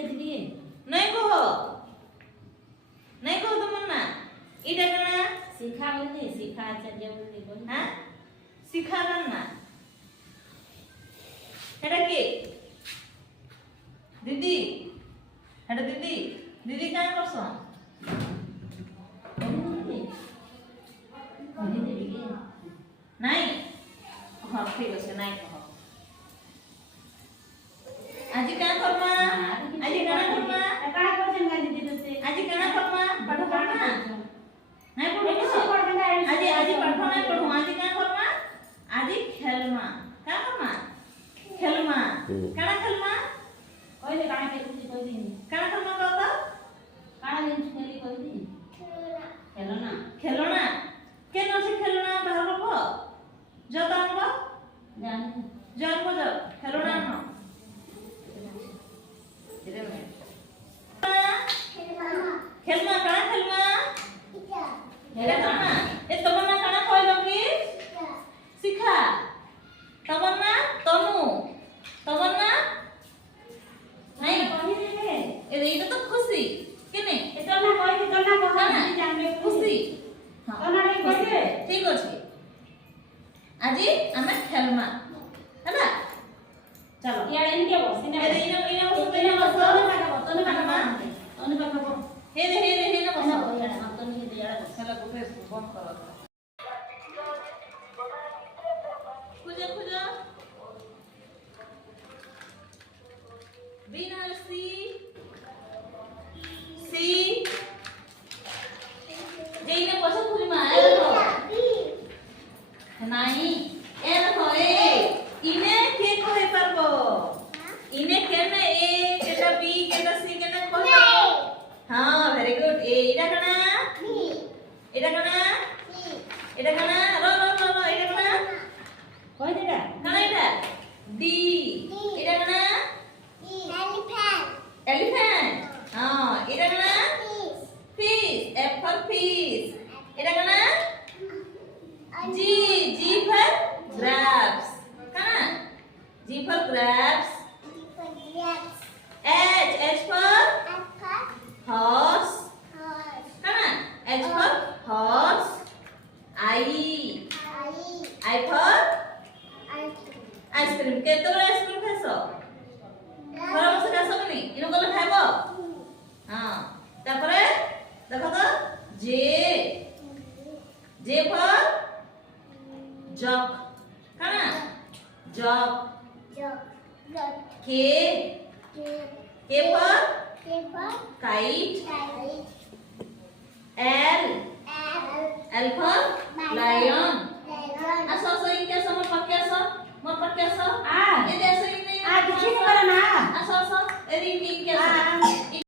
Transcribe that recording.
দিকে দিকে নাই কহ তোমার না এটা কানা শিখা বলি শিখা আচার্য বলি বলি হ্যাঁ শিখা না এটা কি দিদি এটা দিদি দিদি কাম করছ নাই হ্যাঁ ঠিক আছে নাই কহ আজি কাম করমা আজি কানা করমা কানা করছেন গালি দিতে আজি কানা করমা পাঠ করমা নাই পড়ো আজি পাঠ নাই পড়ো আজি কাম করমা আজি খেলমা কাম করমা খেলমা কানা খেলমা কইলে কানা খেলছি কই দিন কানা খেলমা কত কানা দিন খেলি কই দিন খেলনা খেলনা কেন সে খেলনা ভালো কো যত আনবো জানি জন্ম যাও খেলনা আনো খেলমা কানা খেলমা এটা কানা এ তোমার না কানা কইলো কি শিখা তোমার না তনু তোমার না নাই কই দিলে এটা তো খুশি কেনে এটা না কই দিত না কথা কানা জানবে খুশি তোনা রে কইলে ঠিক আছে আজি আমরা খেলমা হ্যাঁ চলো ইয়া এনকে বসিনা এরে ইনা ইনা বসো তোনে ইনা বসো তোনে পাঠাবো হে রে না বসো তোনে ইয়া চলো কোথায় বন্ধ করো খুঁজো বিনাল সি যেই না বসো খুঁজি মা নাই এ দেখো এ ইনে কে কই পারবো ইনে কেনে এ কেটা বি কেটা সি কেটা কই হ্যাঁ ভেরি গুড এটা কানা এটা কানা এটা কানা র এটা কানা কই দিলা কানা এটা ডি এটা কানা এলিফ্যান্ট হ্যাঁ এটা কানা ফিশ এফ ফর ফিশ এটা কানা G for grabs কানা G for grabs H for horse কানা H for horse I for ice cream কেতগুলো ice cream খাইছো ঘরে বসে খাইছো কি ইনো গলে খাইবো হ্যাঁ তারপরে দেখো তো J for jug কানা jug K for kite L for lion আসো ইনকে আসো মোর পাকে আসো আ এদে আসো ইনকে কিছু করে না আসো এদিকে ইনকে আসো